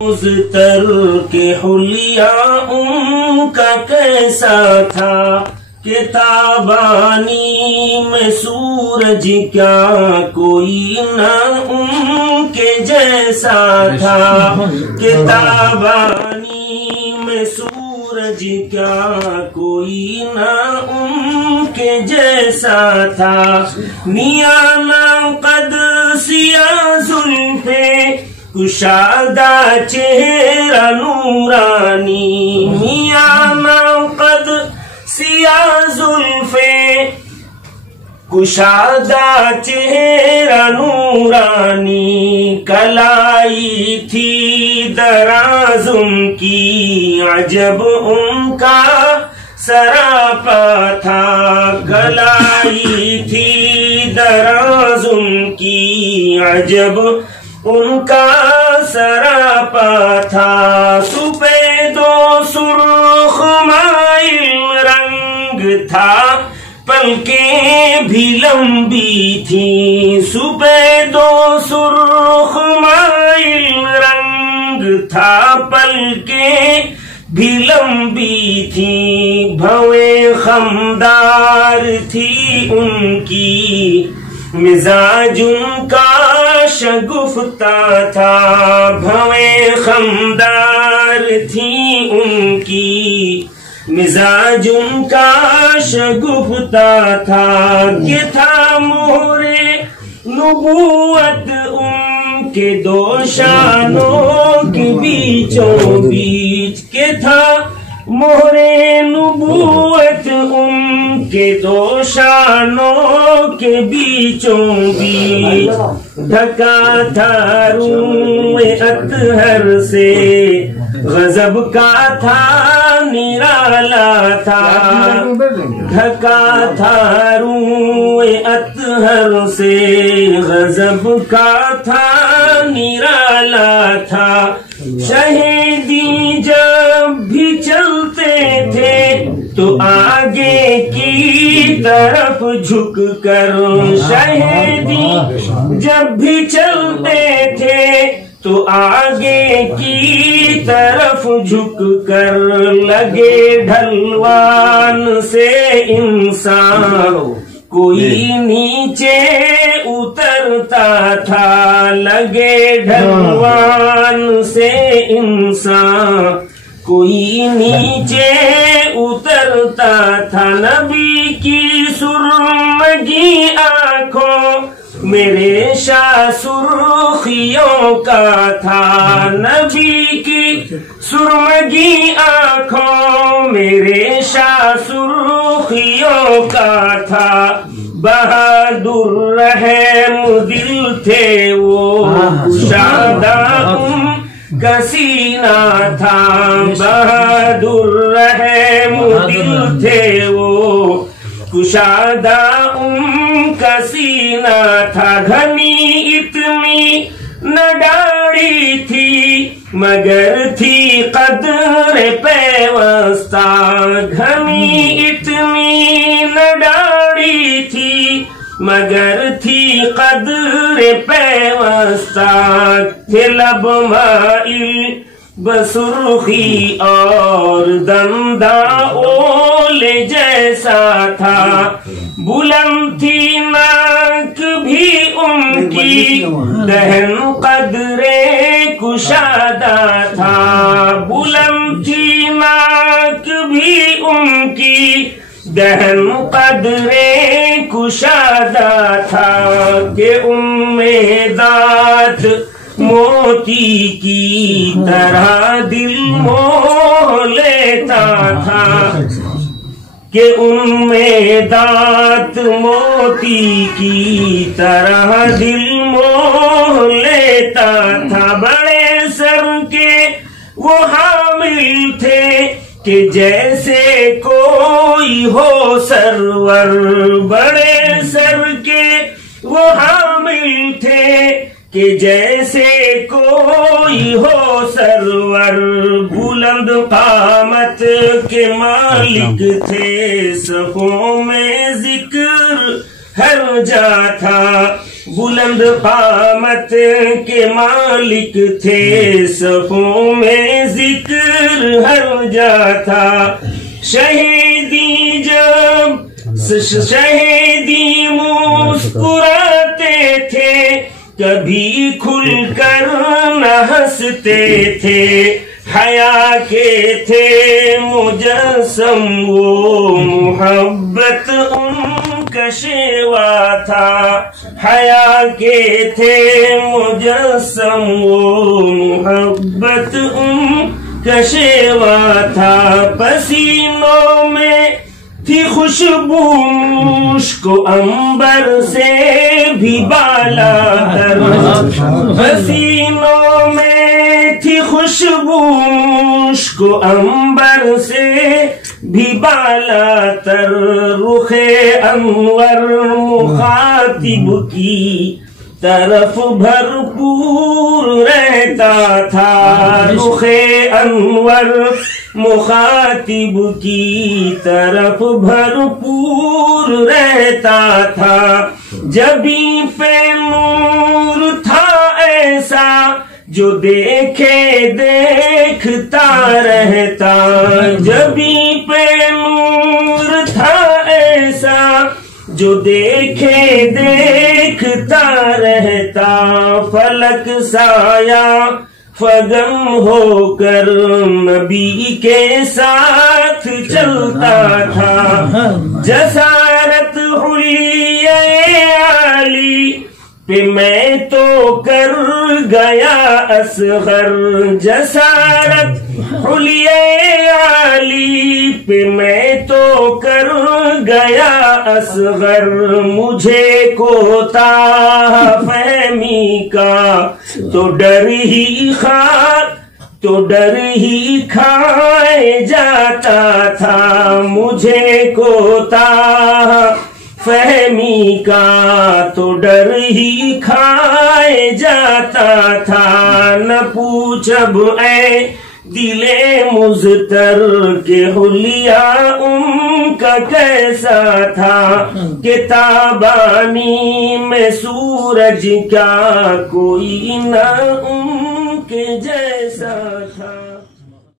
مزتر کے حلیہ ان کا کیسا تھا کہ تابانی میں سورج کیا کوئی نہ ان کے جیسا تھا کہ تابانی میں سورج کیا کوئی نہ ان کے جیسا تھا میاں قد سیاہ زلفیں کشادہ چہرہ نورانی میاں قد سیاہ زلفیں کشادہ چہرہ نورانی کلائی تھی دراز ان کی عجب ان کا سراپا تھا کلائی تھی دراز ان کی عجب ان کا سراپا تھا سفید و سرخ مائل رنگ تھا پلکیں بھی لمبی تھیں سفید و سرخ مائل رنگ تھا پلکیں بھی لمبی تھیں بھویں خمدار تھی ان کی مزاج ان کا شگفتہ تھا بھویں خمدار تھی ان کی مزاج ان کا شگفتہ تھا کہ تھا مہر نبوت ان کے دو شانوں کے بیچوں بیچ کہ تھا مہر نبوت ان کے دو شانوں کے بیچوں بیچ ڈھکا تھا روئے اطہر سے غضب کا تھا نرالا تھا ڈھکا تھا روئے اطہر سے غضب کا تھا نرالا تھا شہیدی جب بھی چلتے تھے تو آگے کی طرف جھک کر شہیدی جب بھی چلتے تھے تو آگے کی طرف جھک کر لگے ڈھلوان سے انسان کوئی نیچے اترتا تھا لگے ڈھلوان سے انسان کوئی نیچے اترتا تھا نبی کی سرمگی آنکھوں میرے شاہ سرخیوں کا تھا نبی کی سرمگی آنکھوں میرے شاہ سرخیوں کا تھا بہادر رحم دل تھے وہ کشادہ ان کا سینہ تھا بہادر رحم دل تھے وہ کشادہ ان کا سینہ تھا گھنی اتنی نہ ڈاڑی تھی مگر تھی قدر پیوستہ گھنی اتنی نہ ڈاڑی تھی مگر تھی قدر پیوستہ تھے لب مائل بسرخی اور دندہ اولے جیسا تھا بلند تھی ناک بھی ان کی دہن قدر کشادہ تھا بلند تھی ناک بھی ان کی دہن قدر کشادہ تھا کہ ان میں دانت موتی کی طرح دل موہ لیتا تھا کہ ان میں دانت موتی کی طرح دل موہ لیتا تھا بڑے سر کے وہ حامل تھے کہ جیسے کوئی ہو سرور بڑے سر کے وہ حامل تھے کہ جیسے کوئی ہو سرور بلند قامت کے مالک تھے صفوں میں ذکر ہر جا تھا بلند قامت کے مالک تھے، صفوں میں ذکر ہر جا تھا، شہیدی مسکراتے تھے، کبھی کھل کر نہ ہنستے تھے، حیا کے تھے مجسم وہ محبت ان کا شیوا تھا، حیا کے تھے مجسم وہ محبت ان کا شیوا تھا، پسینوں میں تھی خوشبو مشک عنبر سے بھی بالا تر، پسینوں میں تھی خوشبو مشک عنبر سے بھی بالا تر، رخ انور مخاطب کی طرف بھرپور رہتا تھا، رخ انور مخاطب کی طرف بھرپور رہتا تھا، جبیں پہ نور تھا ایسا جو دیکھے دیکھتا رہتا، جبیں پہ نور تھا ایسا جو دیکھے دیکھتا رہتا، فلک سایہ فگن ہو کر نبی کے ساتھ چلتا تھا، جسارت حلیہ عالی پہ میں تو کر گیا اصغر، جسارت حلیہ عالی پہ میں تو کر گیا اصغر، مجھے کوتاہ فہمی کا تو ڈر ہی کھائے جاتا تھا، مجھے کوتاہ فہمی کا تو ڈر ہی کھائے جاتا تھا، نہ پوچھ اب اے دل مضطر کہ حلیہ ان کا کیسا تھا، کہ تابانی میں سورج کا کوئی نہ ان کے جیسا